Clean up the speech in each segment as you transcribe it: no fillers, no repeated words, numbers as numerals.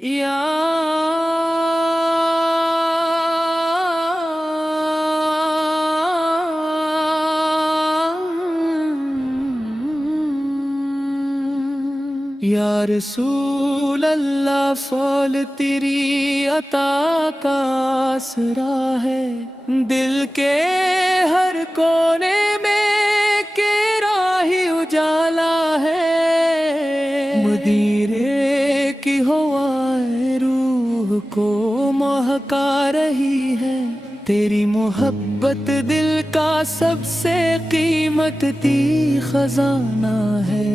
یا رسول اللہ، فول تیری عطا کا آسرا ہے، دل کے ہر کونے میں تیرا ہی اجالا ہے، مدیرے کی ہوائیں روح کو مہکا رہی ہے، تیری محبت دل کا سب سے قیمتی خزانہ ہے،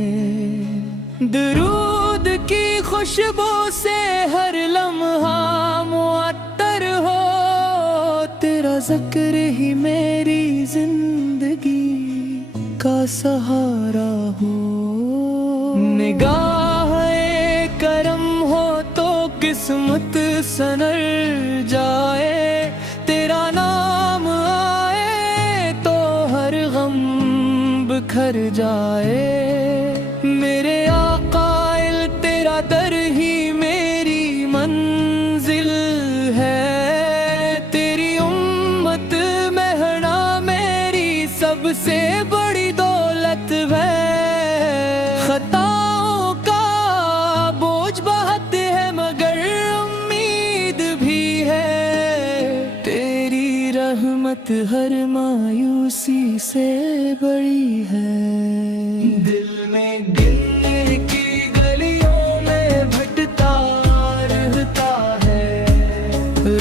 درود کی خوشبو سے ہر لمحہ معطر ہو، تیرا ذکر ہی میری زندگی کا سہارا ہو، نگاہ کرم ہو تو قسمت سنر جائے، تیرا نام آئے تو ہر غم بکھر جائے، میرے آقائل تیرا در ہی میری منزل ہے، تیری امت مہنا میری سب سے بڑی دولت ہے، خطاؤں کا بوجھ بہت ہے مگر امید بھی ہے، تیری رحمت ہر مایوسی سے بڑی ہے، دل میں گرنے کی گلیوں میں بھٹتا رہتا ہے،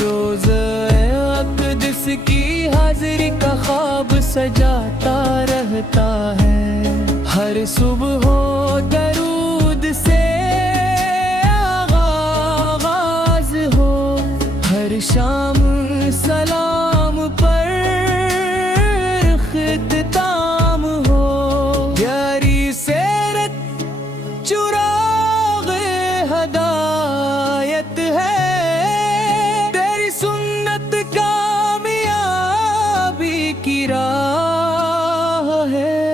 روز اقدس کی حاضری کا خواب سجاتا رہتا ہے، ہر صبح ہو درود سے آغاز ہو، ہر شام سلام پر اختتام ہو، پیاری سیرت چراغ ہدایت ہے، تیری سنت کامیابی کی راہ ہے،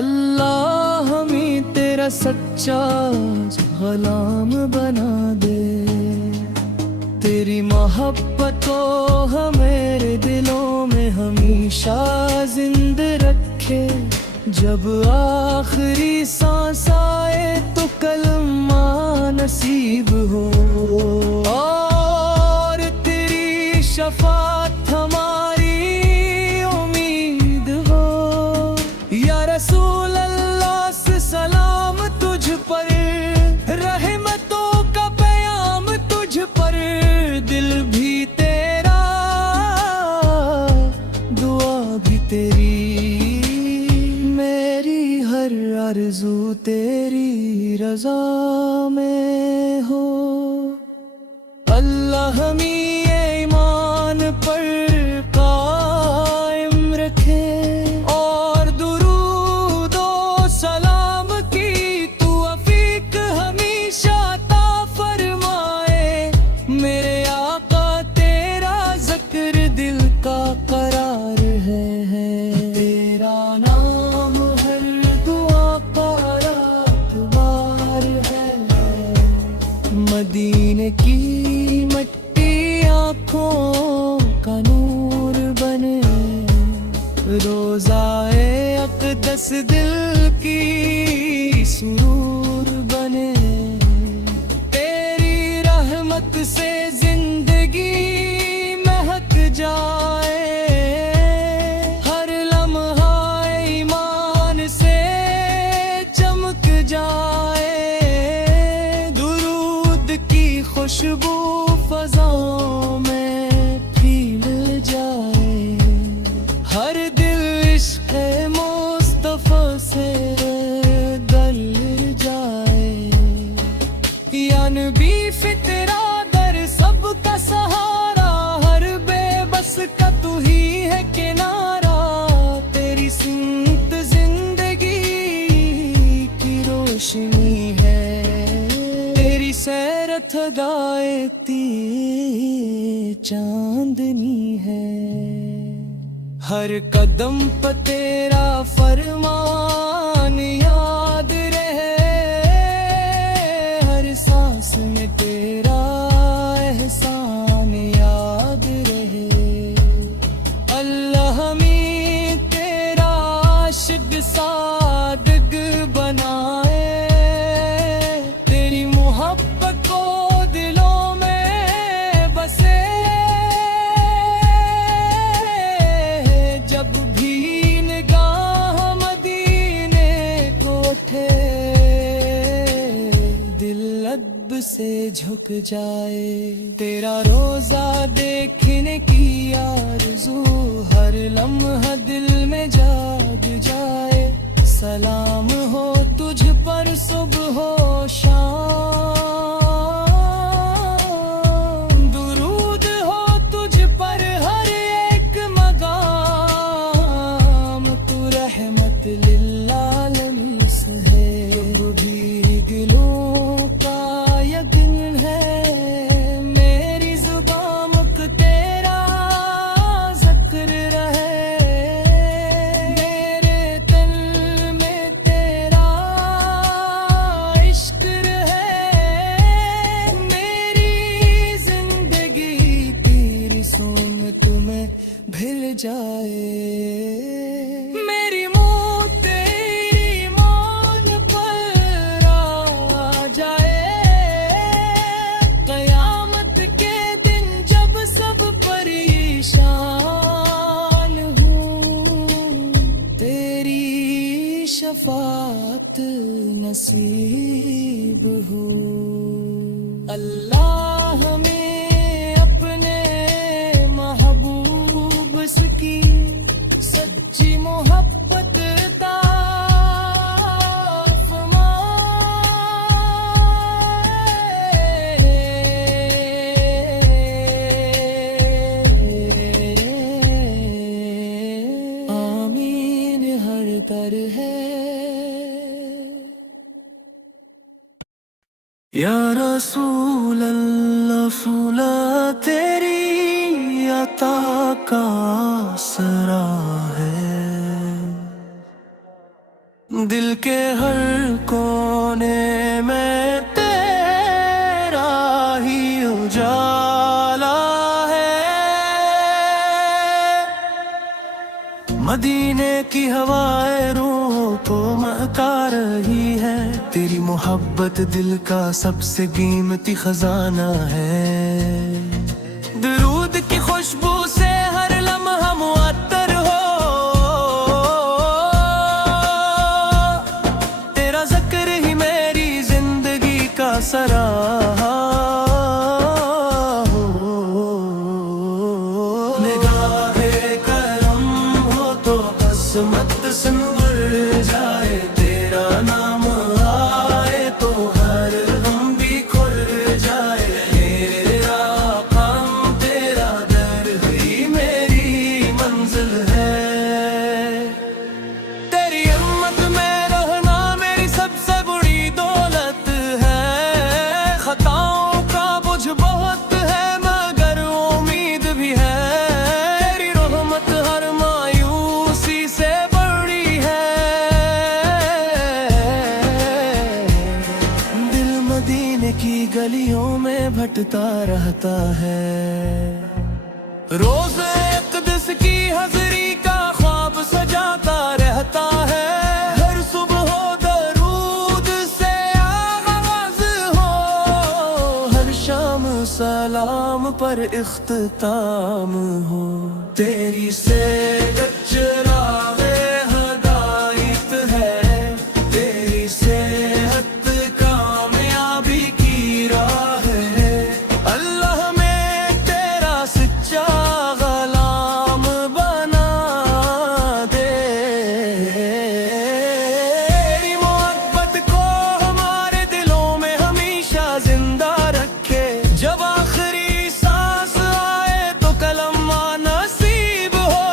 اللہ ہمیں تیرا سچا غلام بنا دے، تیری محبت کو ہمارے دلوں میں ہمیشہ زندہ رکھے، جب آخری سانس آئے تو کلمہ نصیب ہو، اور تیری شفاعت ہماری امید ہو، یا رسول اللہ سے سلام تجھ پر، رحمتوں کا پیام تجھ پر، دل بھی تیرا دعا بھی تیری، میری ہر آرزو تیری رضا میں ہو، اللہ ہمیں ایمان پر قائم رکھے، اور درود و سلام کی تو عفیق ہمیشہ عطا فرمائے، میرے آقا تیرا ذکر دل کا قرار ہے، تیرا نام ہر دعا کا اعتبار ہے، مدینے کی مٹی آنکھوں کا نور بنے، روضائے اقدس دل کی سرور بنے، تیری رحمت سے زندگی مہک جائے، ہر لمحہ ایمان سے چمک جائے، درود کی خوشبو فضاؤں میں پھیل جائے، ہر دل عشق مصطفیٰ سے دل جائے، یا نبی فطرہ در سب کا سہارا، ہر بے بس کا تو ہی ہے کنارہ، تیری سمت زندگی کی روشنی ہے، تیری سیرت ہدایتی چاندنی ہے، ہر قدم پہ تیرا فرمان یاد رہے، ہر سانس ہمیں تیرا احسان یاد رہے، اللہ ہمیں تیرا عاشق صادق بنائے، تیری محبت کو دلوں میں بسے، جب بھی نگاہ مدینے کو اٹھے دل لب سے جھک جائے، تیرا روزہ دیکھنے کی آرزو ہر لمحہ دل میں جاگ جائے، سلام ہو تجھ پر صبح و شام، درود ہو تجھ پر ہر ایک مقام، تو رحمت للعالمین ہے، جو بھی گلوں کا یقین ہے، میری زبان مک تیرا ذکر رہے، میرے دل میں تیرا عشق رہے، میری زندگی تیری سومت میں بھل جائے، میری موت تیری مان پر آ جائے، قیامت کے دن جب سب پریشان ہوں، تیری شفاعت نصیب ہو، اللہ ہمیں اپنے محبوب کی سچی محبت عطا فرمائے، آمین ہر در ہے، یا رسول اللہ صلہ تیری عطا کا آسرا ہے، دل کے ہر کونے میں تیرا ہی اجالا ہے، مدینے کی ہوائیں روح کو مہکا رہی ہے، تیری محبت دل کا سب سے قیمتی خزانہ ہے، درود کی خوشبو سے ہر لمحہ معطر ہو، تیرا ذکر ہی میری زندگی کا سراہا ہو، نگاہ کرم ہو تو قسمت سنور جائے، تیرا نام آئے تو ہر غم بھی کھل جائے، میرے آقا تیرا در ہی میری منزل ہے، تیری امت میں رہنا میری سب سے بڑی دولت ہے، خطاؤں کا بوجھ بہت ہے مگر امید بھی ہے، تیری رحمت ہر مایوسی سے بڑی ہے، دل مدینے کی گلیوں میں بھٹتا رہتا ہے، روز اقدس کی حضری کا خواب سجاتا رہتا ہے، ہر صبح ہو درود سے آغاز ہو، ہر شام سلام پر اختتام ہو، تیری سے چراغ ہدایت ہے، تیری صحت کامیابی کی راہ ہے، اللہ میں تیرا سچا غلام بنا دے، تیری محبت کو ہمارے دلوں میں ہمیشہ زندہ رکھے، جب آخری سانس آئے تو کلمہ نصیب ہو،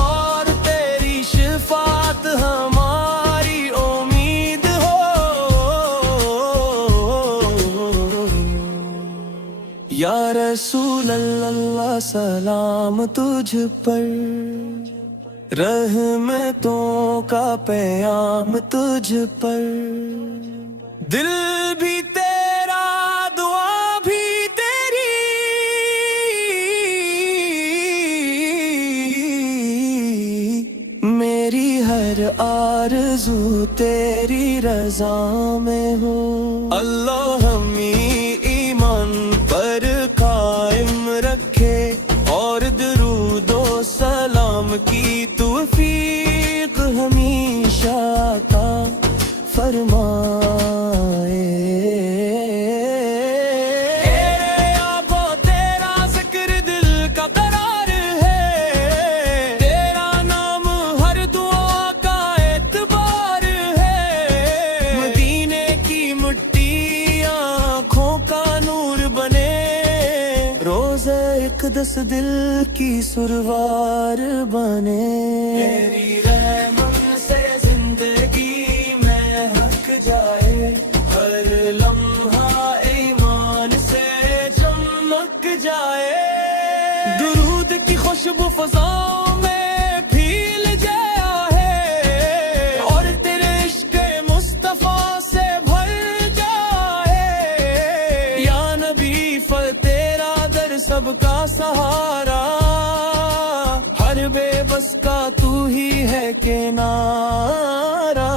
اور تیری شفاعت ہماری امید ہو، یا رسول اللہ سلام تجھ پر، رحمتوں کا پیام تجھ پر، دل بھی تیرا دعا آرزو تیری رضا میں ہو۔ اللہ ہمیں ایمان پر قائم رکھے اور درود و سلام کی توفیق ہمیشہ عطا فرمائے۔ اقدس دل کی سروار بنے، تیری رحمت سے زندگی میں ہک جائے، ہر لمحہ ایمان سے چمک جائے، درود کی خوشبو فضاؤں میں پھیل جایا ہے اور تیرے عشق مصطفیٰ سے بھر جائے، یا نبی تیرا در سب کا سہارا، ہر بے بس کا تو ہی ہے کنارہ،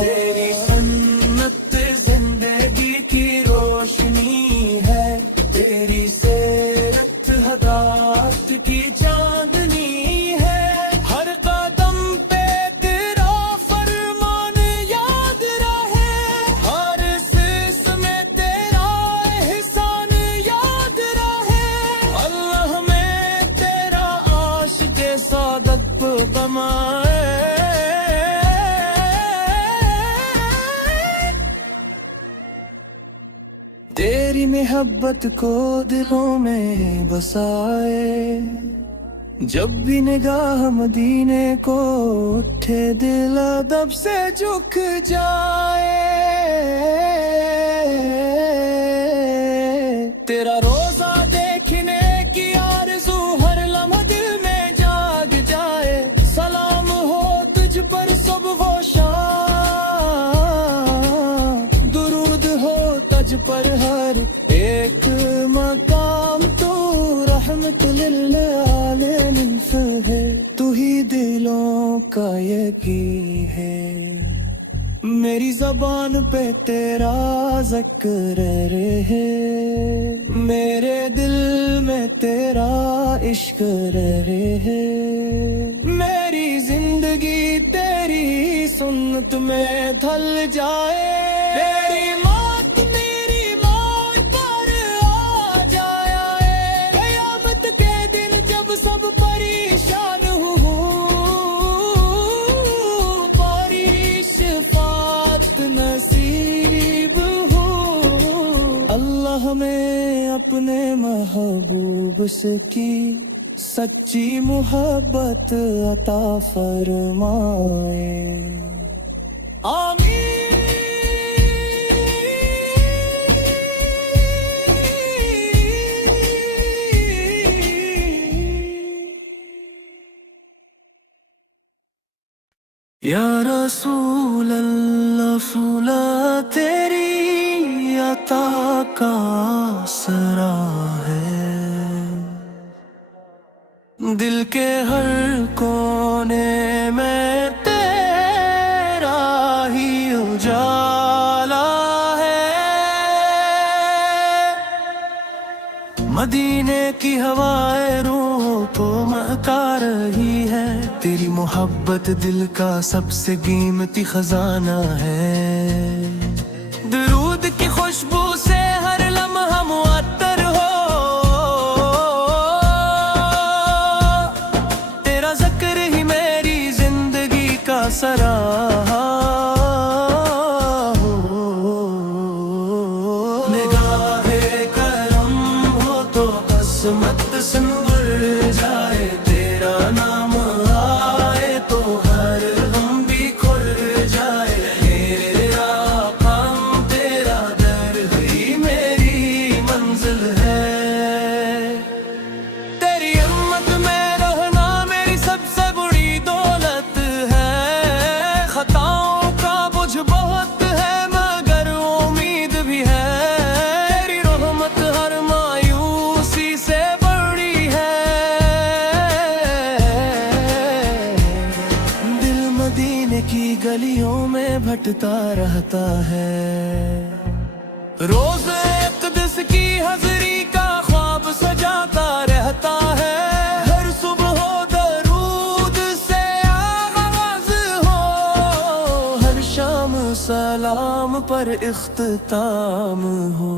تیری سنت زندگی کی روشنی ہے، تیری سیرت ہدایت کی چاندنی ہے، ہر قدم پہ تیرا فرمان یاد رہے، ہر سس میں تیرا احسان یاد رہے، اللہ میں تیرا عاشق سعادت بمائے۔ تیری محبت کو دلوں میں بسائے، جب بھی نگاہ مدینے کو اٹھے دل ادب سے جھک جائے، تیرا روزہ دیکھنے کی آرزو ہر لمحہ دل میں جاگ جائے، سلام ہو تجھ پر صبح و شام، درود ہو تجھ پر ہر ایک مقام، تو رحمت للعالمین ہے، تو ہی دلوں کا یقین ہے، میری زبان پہ تیرا ذکر رہے، میرے دل میں تیرا عشق رہے، میری زندگی تیری سنت میں ڈھل جائے، تیری موت میری موت پر آ جائے، قیامت کے دن جب سب پریشان ہو، پاری شفاعت نصیب ہو، اللہ ہمیں اپنے محبوب سے کی سچی محبت عطا فرمائے، آمین۔ یا رسول اللہ فلا تیری عطا کا آسرا ہے، دل کے ہر کونے میں تیرا ہی اجالا ہے، مدینے کی ہوائیں روح کو مہکا رہی ہے، تیری محبت دل کا سب سے قیمتی خزانہ ہے، درود کی خوشبو سے ہر لمحہ معطر ہو، تیرا ذکر ہی میری زندگی کا سراہا ہو، نگاہ کرم ہو تو قسمت سنور جائے، تیرا نام آئے تو ہر غم بھی کھل جائے، میرے بھٹتا رہتا ہے۔ روز اقدس کی حضری کا خواب سجاتا رہتا ہے، ہر صبح ہو درود سے آغاز ہو، ہر شام سلام پر اختتام ہو۔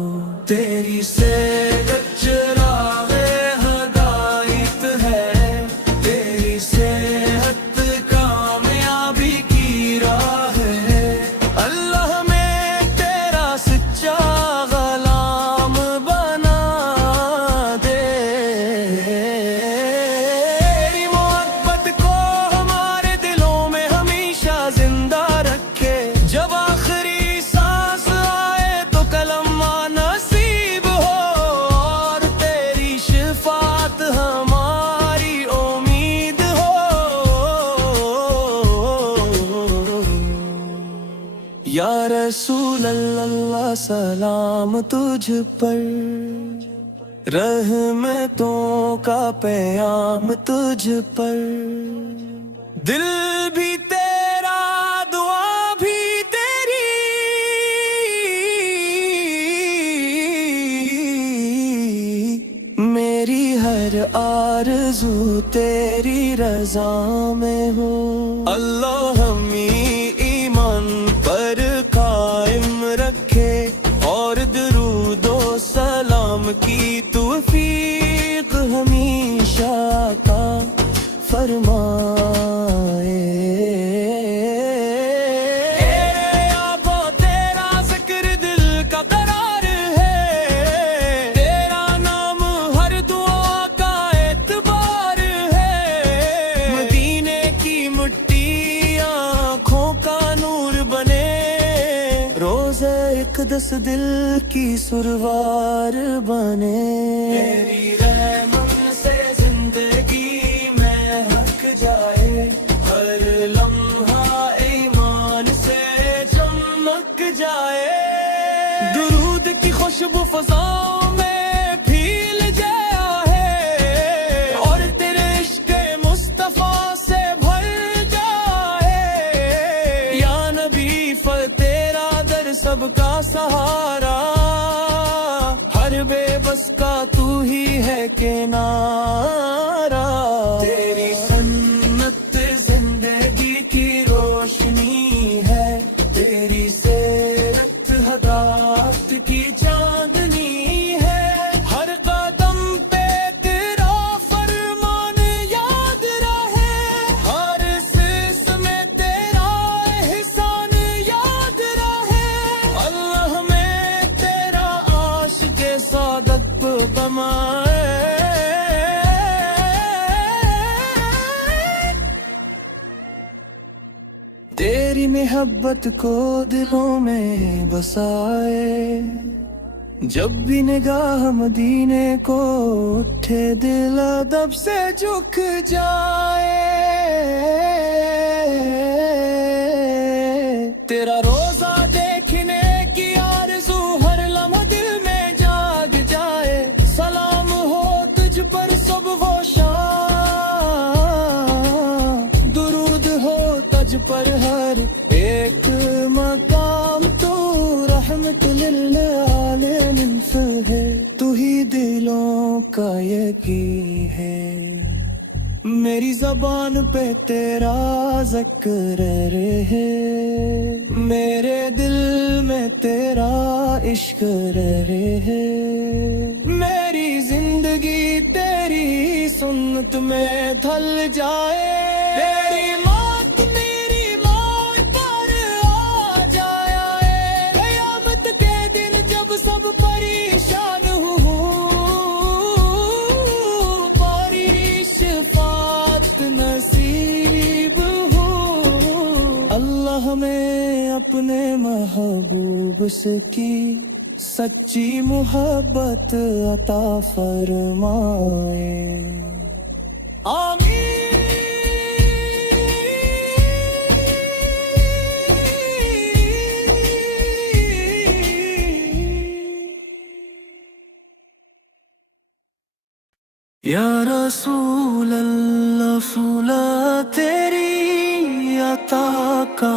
تیری صحت چراغ ہدایت ہے، تیری صحت کامیابی کی راہ ہے، اللہ میں تیرا سچا غلام بنا دے۔ تیری محبت کو ہمارے دلوں میں ہمیشہ زندہ رکھے، جب آخری سانس آئے تو کلمہ نصیب ہو، اور تیری شفاعت ہماری امید ہو۔ یا رسول اللہ سلام تجھ پر، رحمتوں کا پیام تجھ پر، دل بھی تیرا دعا بھی تیری، میری ہر آرزو تیری رضا میں ہو۔ اللہ ہمیں ایمان پر قائم رکھے، اور درود و سلام کی توفیق ہمیشہ عطا فرمائے۔ اے آقا تیرا ذکر دل کا قرار ہے، تیرا نام ہر دعا کا اعتبار ہے، مدینے کی مٹی آنکھوں کا نور بنے، روز اقدس دل کی سروار بنے۔ تیری رحمت سے زندگی میں ہک جائے، ہر لمحہ ایمان سے چمک جائے، درود کی خوشبو فضاؤں میں پھیل جایا ہے، اور تیرے عشق مصطفیٰ سے بھر جائے، یا نبی تیرا در سب کا سہارا، ہر بے بس کا تو ہی ہے کنارہ، تیری سنت زندگی کی روشنی ہے، تیری سیرت ہدایت کی چاندنی ہے، ہر قدم پہ تیرا فرمان یاد رہے، ہر سس میں تیرا احسان یاد رہے، اللہ میں تیرا عاشق سعادت بمائے۔ تیری محبت کو دلوں میں بسائے، جب بھی نگاہ مدینے کو اٹھے دل ادب سے جھک جائے، تیرا روزہ دیکھنے کی آرزو ہر لمحہ دل میں جاگ جائے، سلام ہو تجھ پر صبح و شام، درود ہو تجھ پر ہر ایک مقام، تو رحمت للعالمین ہے، تو ہی دلوں کا یقین ہے، میری زبان پہ تیرا ذکر رہے، میرے دل میں تیرا عشق رہے، میری زندگی تیری سنت میں ڈھل جائے، تیری موت میری موت پر آ جائے، قیامت کے دن جب سب پریشان ہو، باری شفاعت نصیب ہو، اللہ ہمیں اپنے محبوب سے کی سچی محبت عطا فرمائے، آمین۔ یا رسول اللہ صلح تیری عطا کا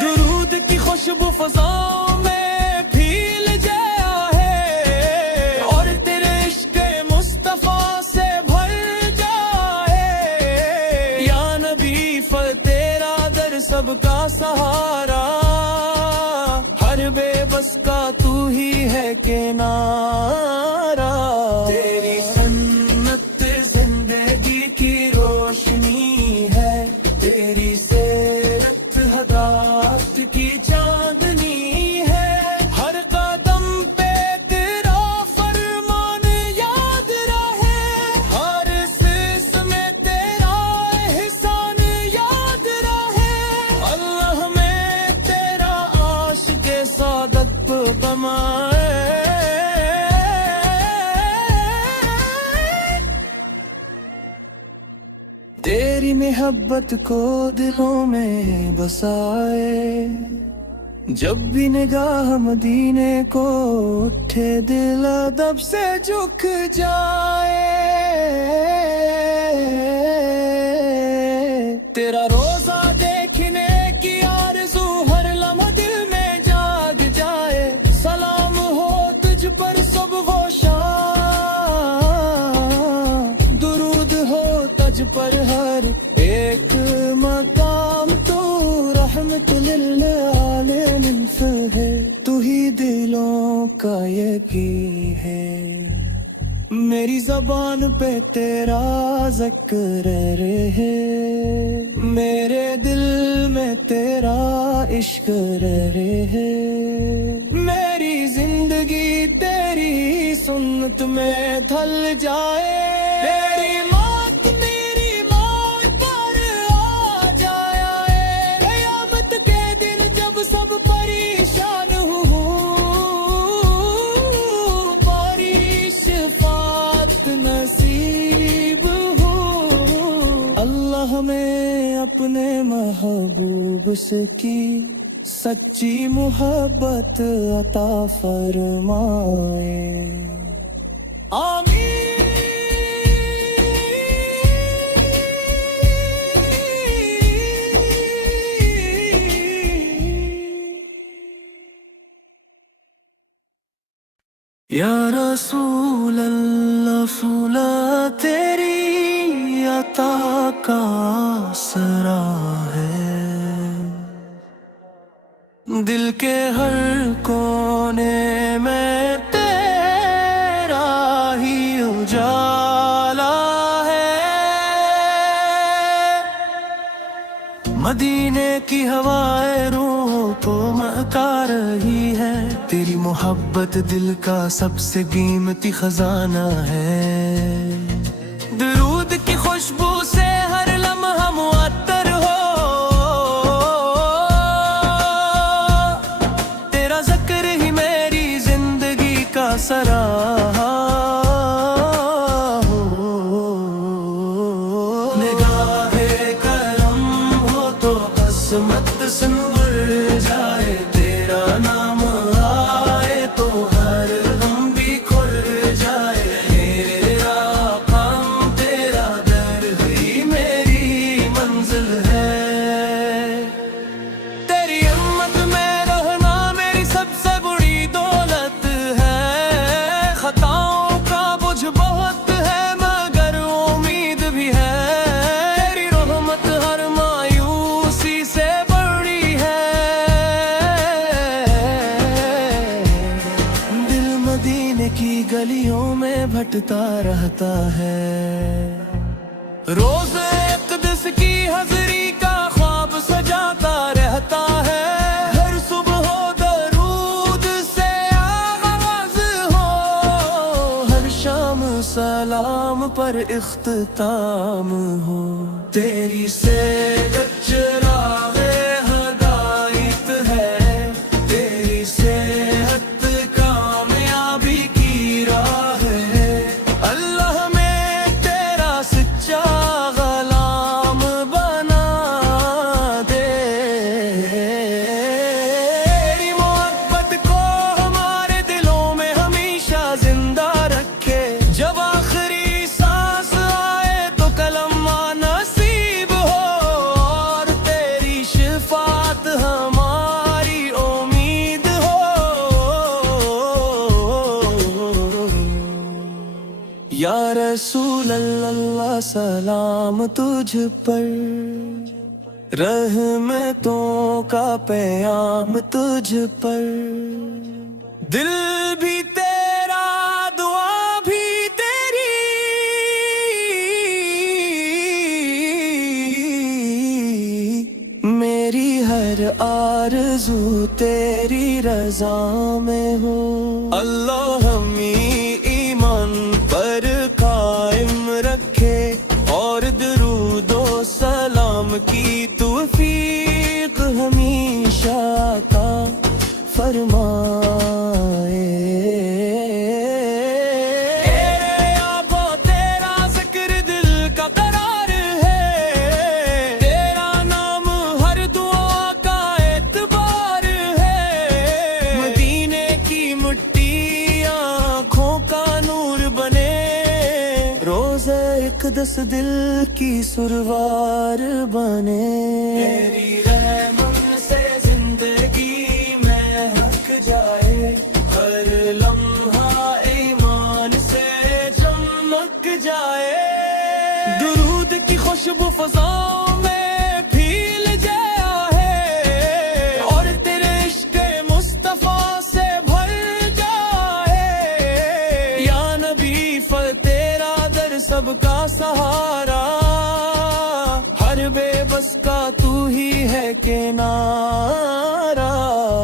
درود کی خوشبو فضاؤں میں پھیل جایا ہے اور تیرے عشق مصطفیٰ سے بھر جائے یا نبی تیرا در سب کا سہارا ہر بے بس کا تو ہی ہے کنارہ تیری سنت زندگی کی روشنی ہے تیری سیرت ہدایت کی چاندنی ہے ہر قدم پہ تیرا فرمان یاد رہے ہر سس میں تیرا احسان یاد رہے اللہ میں تیرا عاشق سعادت بمائے تیری محبت کو دلوں میں بسائے جب بھی نگاہ مدینے کو اٹھے دل ادب سے جھک جائے تیرا روزہ دیکھنے کی آرزو ہر لمحہ دل میں جاگ جائے سلام ہو تجھ پر صبح و شام درود ہو تجھ پر ہر ایک مقام تو رحمت للعالمین ہے تو ہی دلوں کا یقین ہے میری زبان پہ تیرا ذکر رہے میرے دل میں تیرا عشق رہے میری زندگی تیری سنت میں ڈھل جائے تیری موت میری موت پر آ جائے قیامت کے دن جب سب پریشان ہو باری شفاعت نصیب ہو اللہ میں اپنے محبوب سے کی سچی محبت عطا فرمائے آمین یا رسول اللہ صلہ تیری عطا کا آسرا ہے دل کے ہر کونے میں تیرا ہی اجالا ہے مدینے کی ہوائیں روح کو مہکا رہی ہے تیری محبت دل کا سب سے قیمتی خزانہ ہے درود کی خوشبو سے ہر لمحہ معطر ہو تیرا ذکر ہی میری زندگی کا سراہا ہو نگاہ کرم ہو تو قسمت سنور جائے تیرا نام آئے تو ہر غم بھی کھل جائے میرا کام تیرا در ہی میری منزل ہے تیری امت میں رہنا میری سب سے بڑی دولت ہے خطاؤں کا بوجھ بہت ہے مگر امید بھی ہے تیری رحمت ہر مایوسی سے بڑی ہے دل مدینے کی گلیوں میں بھٹتا رہتا ہے روز اقدس کی حضری کا خواب سجاتا رہتا ہے ہر صبح ہو درود سے آغاز ہو ہر شام سلام پر اختتام ہو تیری صحت چراغ ہدایت ہے تیری صحت کامیابی کی راہ ہے اللہ میں تیرا سچا غلام بنا دے تیری محبت کو ہمارے دلوں میں ہمیشہ زندہ رکھے جب آخری سانس آئے تو کلمہ نصیب ہو رسول اللہ سلام تجھ پر، رحمتوں کا پیام تجھ پر، دل بھی تیرا دعا بھی تیری، میری ہر آرزو تیری رضا میں ہو۔ اللہ ہمیں ایمان پر قائم رکھے اور درود و سلام کی توفیق ہمیشہ عطا فرمائے۔ آقا تیرا ذکر دل کا قرار ہے، تیرا نام ہر دعا کا اعتبار ہے، مدینے کی مٹی آنکھوں کا نور بنے، روزہ اقدس دل کی سروار بنے، تیری رحمت سے زندگی میں ہک جائے، ہر لمحہ ایمان سے چمک جائے، درود کی خوشبو فضاؤں میں پھیل جایا ہے، اور تیرے عشق مصطفیٰ سے بھر جائے، یا نبی تیرا در سب کا سہارا، ہر بے بس کا تو ہی ہے کنارہ،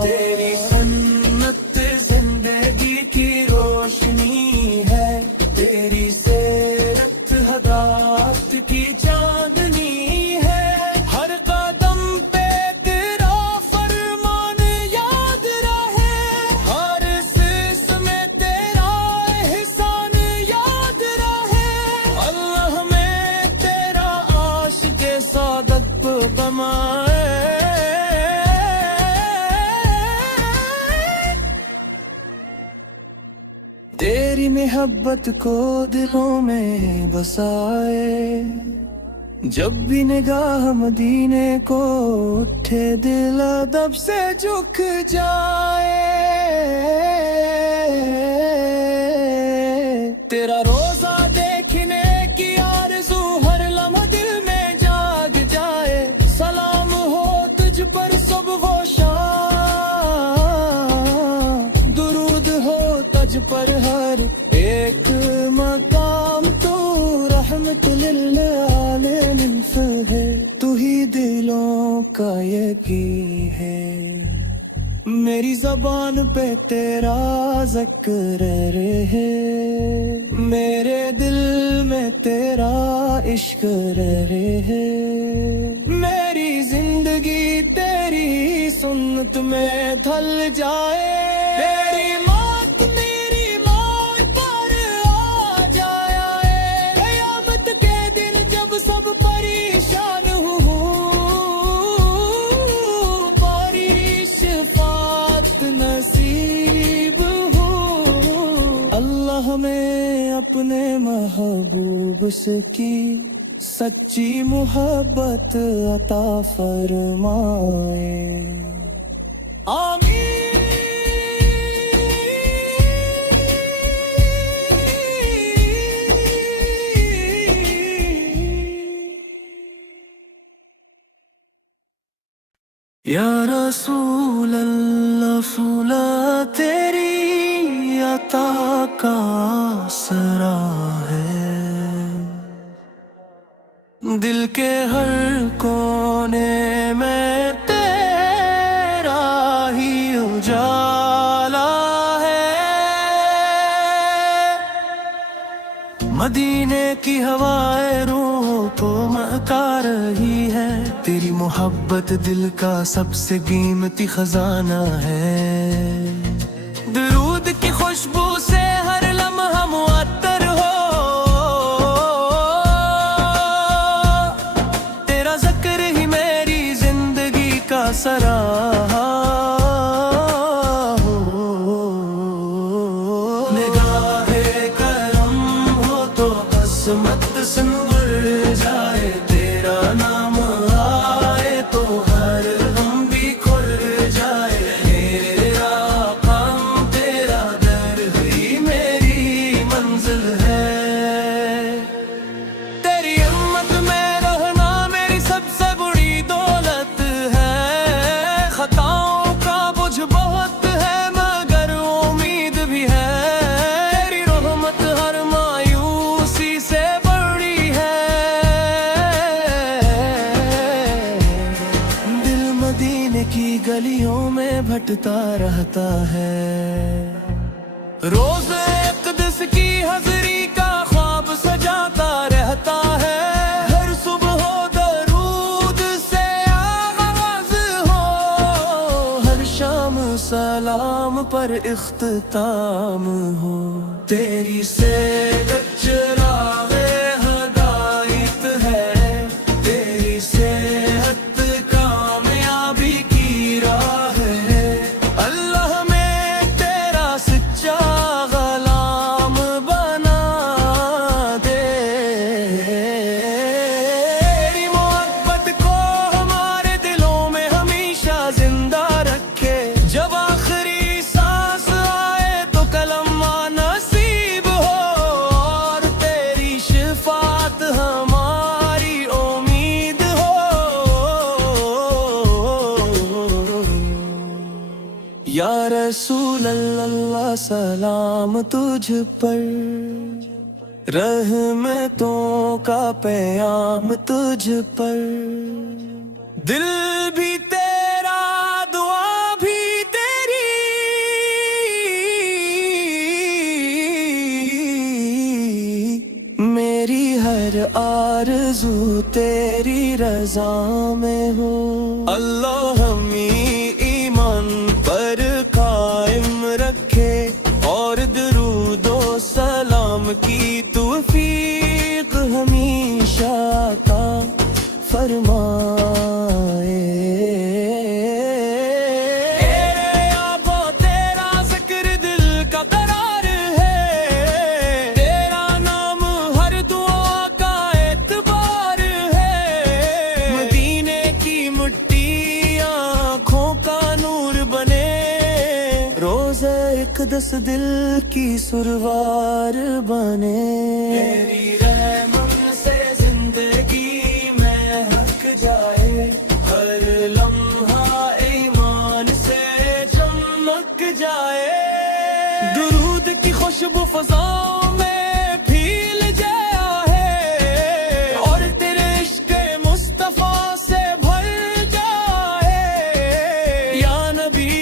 تیری سنت زندگی کی روشنی ہے، تیری سیرت ہدایت کی چاندنی ہے، ہر قدم پہ تیرا فرمان یاد رہے، ہر سس میں تیرا احسان یاد رہے، اللہ میں تیرا عاشق سعادت بمائے۔ تیری محبت کو دلوں میں بسائے، جب بھی نگاہ مدینے کو اٹھے دل ادب سے جھک جائے، تیرا روزہ دیکھنے کی آرزو ہر لمحہ دل میں جاگ جائے، سلام ہو تجھ پر صبح و شام، درود ہو تجھ پر ہر ایک مقام، تو رحمت للعالمین ہے، تو ہی دلوں کا یقین ہے، میری زبان پہ تیرا ذکر رہے، میرے دل میں تیرا عشق رہے، میری زندگی تیری سنت میں ڈھل جائے، تیری موت میری موت پر آ جائے، قیامت کے دن جب سب پریشان ہو، باری شفاعت نصیب ہو، اللہ ہمیں اپنے محبوب سے کی سچی محبت عطا فرمائے، آمین۔ یا رسول اللہ فلا تیری عطا کا آسرا ہے، دل کے ہر کونے میں تیرا ہی اجالا ہے، مدینے کی ہوائیں روح کو مہکا رہی ہے، تیری محبت دل کا سب سے قیمتی خزانہ ہے، درود کی خوشبو سے ہر لمحہ معطر ہو، تیرا ذکر ہی میری زندگی کا سراہا ہو، نگاہ کرم ہو تو قسمت سنور جائے، تیرا نام آئے تو ہر غم بھی کھل جائے، میرا کام تیرا در ہی میری منزل ہے، مدینے کی گلیوں میں بھٹتا رہتا ہے، روز اقدس کی حضری کا خواب سجاتا رہتا ہے، ہر صبح ہو درود سے آغاز ہو، ہر شام سلام پر اختتام ہو، تیری صحت چراغ ہدایت ہے، تیری صحت کامیابی کی راہ ہے، اللہ میں تیرا سچا غلام بنا دے، تیری محبت کو ہمارے دلوں میں ہمیشہ زندہ رکھے، جب آخری سانس آئے تو کلمہ نصیب ہو، اور تیری شفاعت ہماری امید ہو، یا رسول اللہ سلام تجھ پر، رحمتوں کا پیام تجھ پر، دل بھی تیرا دعا بھی تیری، میری ہر آرزو تیری رضا میں ہو، اللہ ہمیں ایمان پر قائم رکھے اور درود و سلام کی توفیق ہمیشہ عطا فرمائے، تیرے آبا تیرا ذکر دل کا قرار ہے، تیرا نام ہر دعا کا اعتبار ہے، مدینے کی مٹی آنکھوں کا نور بنے، روز اقدس دل کی سروار بنے، تیری رحمت سے زندگی میں ہک جائے، ہر لمحہ ایمان سے چمک جائے، درود کی خوشبو فضاؤں میں پھیل جایا ہے، اور تیرے عشق مصطفیٰ سے بھر جائے، یا نبی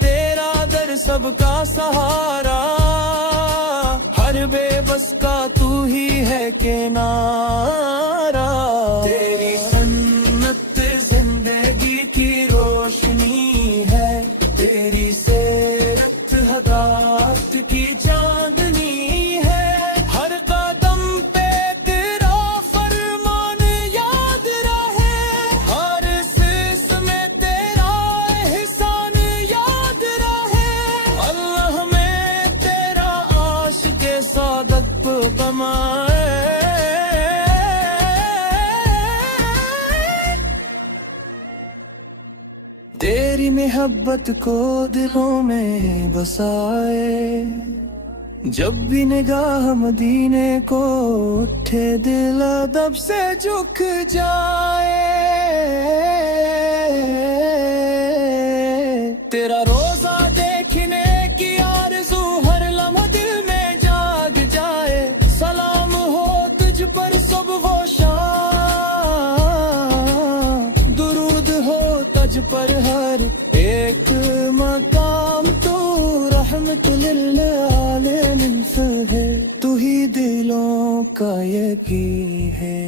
تیرا در سب کا سہارا، ہر بے بس کا تو ہی ہے کنارہ، تیری سنت زندگی کی روشنی ہے، تیری سیرت ہدایت کی چاندنی ہے، ہر قدم پہ تیرا فرمان یاد رہے، ہر سس میں تیرا احسان یاد رہے، اللہ میں تیرا عاشق سعادت بمائے، تیری محبت کو دلوں میں بسائے، جب بھی نگاہ مدینے کو اٹھے دل ادب سے جھک جائے، تیرا روزہ دیکھنے کی آرزو ہر لمحہ دل میں جاگ جائے، سلام ہو تجھ پر صبح و شام، درود ہو تجھ پر ہر ایک مقام، تو رحمت للعالمین ہے، تو ہی دلوں کا یقین ہے،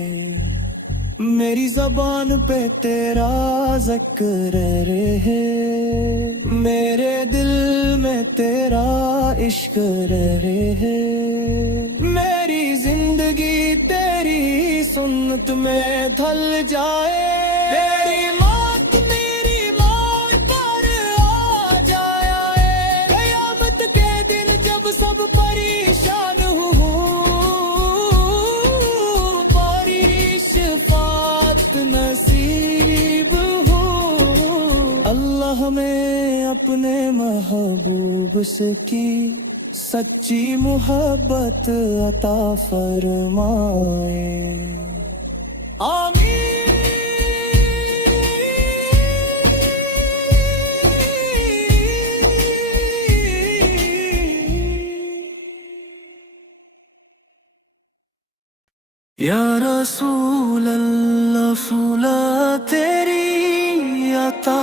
میری زبان پہ تیرا ذکر رہے، میرے دل میں تیرا عشق رہے، میری زندگی تیری سنت میں ڈھل جائے، تیری موت میری موت پر آ جائے، قیامت کے دن جب سب پریشان ہو، باری شفاعت نصیب ہو، اللہ ہمیں اپنے محبوب سے کی سچی محبت عطا فرمائے، آمین۔ یا رسول اللہ صلح تیری عطا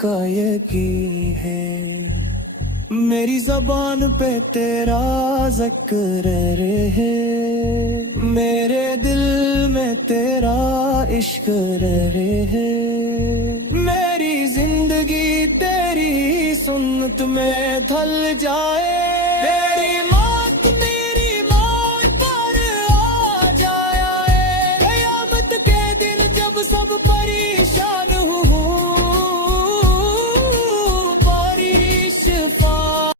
کا یقین ہے، میری زبان پہ تیرا ذکر رہے، میرے دل میں تیرا عشق رہے، میری زندگی تیری سنت میں ڈھل جائے۔